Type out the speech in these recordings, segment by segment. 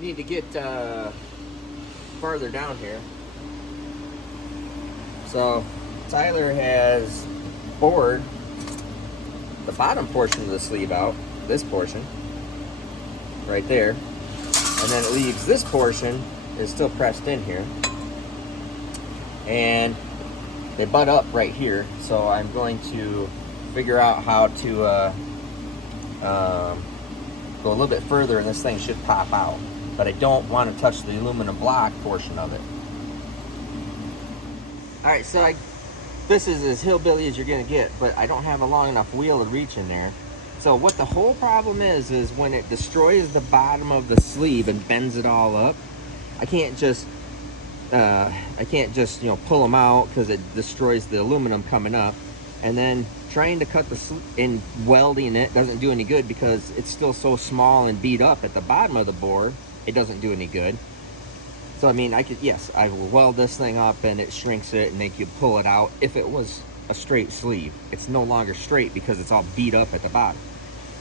need to get farther down here. So Tyler has bored the bottom portion of the sleeve out, this portion right there, and then it leaves this portion is still pressed in here, and they butt up right here. So I'm going to figure out how to go a little bit further, and this thing should pop out, but I don't want to touch the aluminum block portion of it. All right, so this is as hillbilly as you're gonna get, but I don't have a long enough wheel to reach in there. So what the whole problem is when it destroys the bottom of the sleeve and bends it all up, I can't just you know, pull them out because it destroys the aluminum coming up, and then trying to cut the and welding it doesn't do any good because it's still so small and beat up at the bottom of the board. It doesn't do any good. So I mean, yes, I will weld this thing up and it shrinks it and make you pull it out if it was a straight sleeve. It's no longer straight because it's all beat up at the bottom.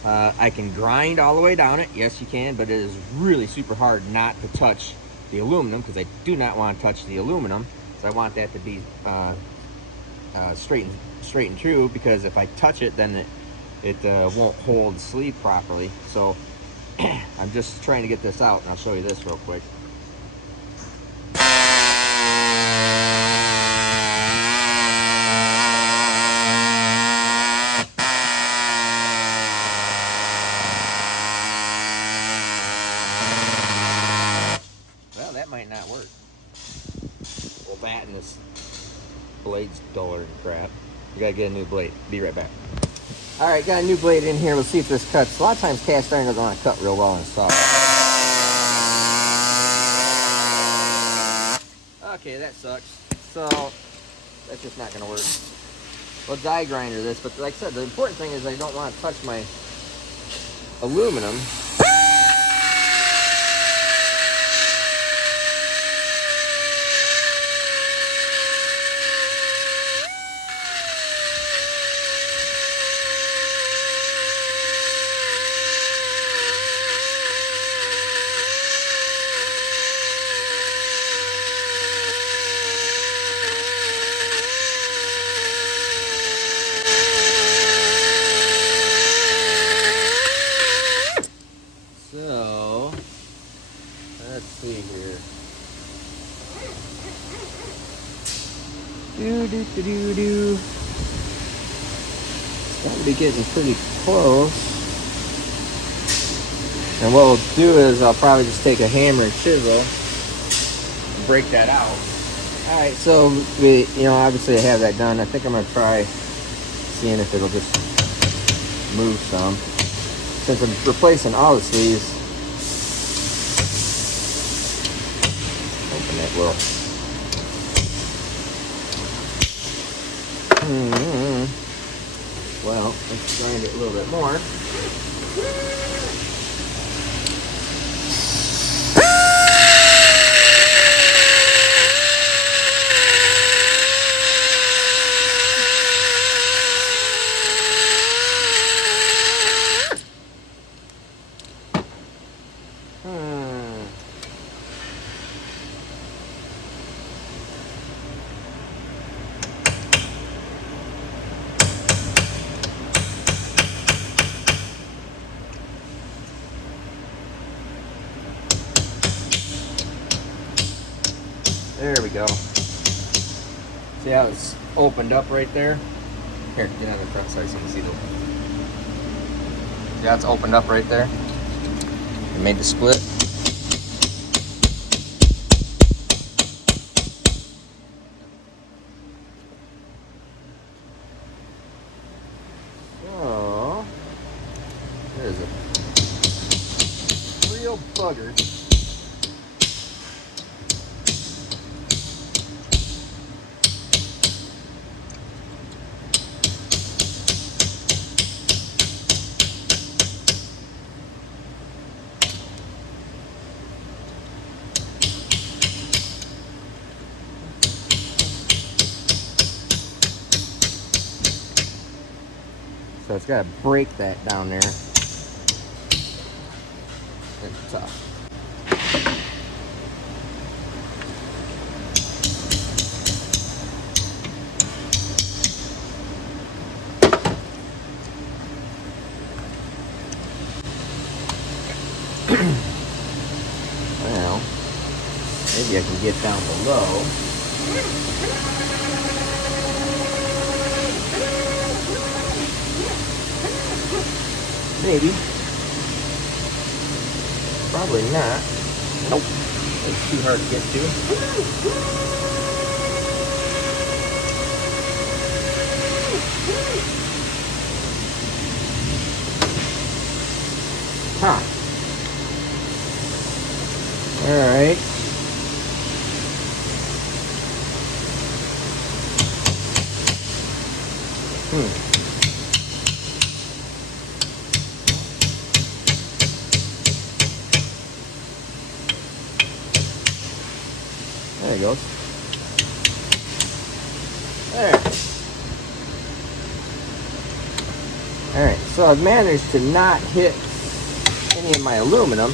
I can grind all the way down it, yes you can, but it is really super hard not to touch the aluminum because I do not want to touch the aluminum. So I want that to be straight and true, because if I touch it, then it won't hold the sleeve properly. So I'm just trying to get this out, and I'll show you this real quick. Well, that might not work. Well, that and this blade's duller than crap. We gotta get a new blade. Be right back. All right, got a new blade in here. Let's see if this cuts. A lot of times cast iron doesn't want to cut real well and soft. Okay, that sucks. So that's just not gonna work. We'll die grinder this, but like I said, the important thing is I don't want to touch my aluminum. So, let's see here. Do. It's got to be getting pretty close. And what we'll do is I'll probably just take a hammer and chisel and break that out. All right, so obviously I have that done. I think I'm gonna try seeing if it'll just move some. Since I'm replacing all the sleeves, open that will. Well, let's grind it a little bit more. There we go. See how it's opened up right there? Here, get on the front side so you can see the. See how it's opened up right there? It made the split. So, there's a real bugger. So it's got to break that down there. It's tough. Well, maybe I can get down below. Maybe. Probably not. Nope. It's too hard to get to. Huh. Alright. There it goes. There. Alright, so I've managed to not hit any of my aluminum.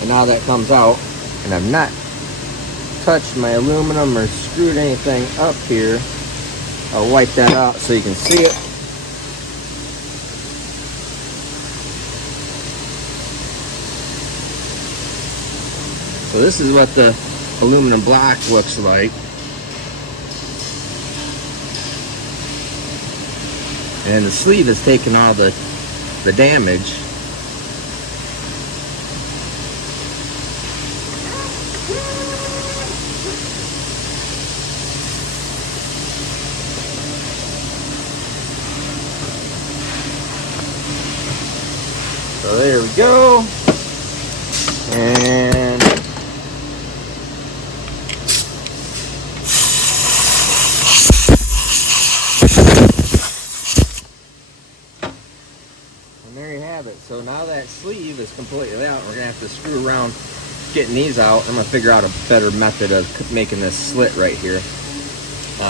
And now that comes out, and I've not touched my aluminum or screwed anything up here. I'll wipe that out so you can see it. So this is what the aluminum block looks like. And the sleeve has taken all the damage. So there we go. And there you have it. So now that sleeve is completely out. We're gonna have to screw around getting these out. I'm gonna figure out a better method of making this slit right here.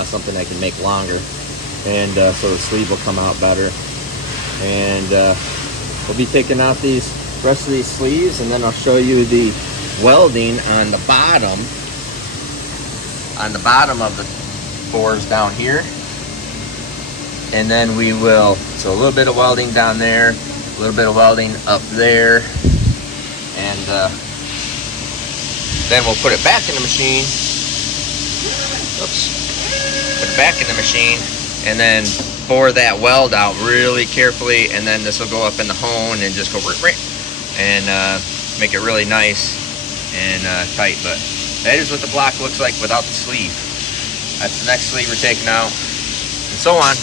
Something I can make longer, and so the sleeve will come out better. And we'll be taking out these rest of these sleeves, and then I'll show you the welding on the bottom of the bores down here. And then we will, so a little bit of welding down there, a little bit of welding up there, and then we'll put it back in the machine. Oops. Put it back in the machine, and then bore that weld out really carefully, and then this will go up in the hone and just go and make it really nice and tight. But that is what the block looks like without the sleeve. That's the next sleeve we're taking out, and so on.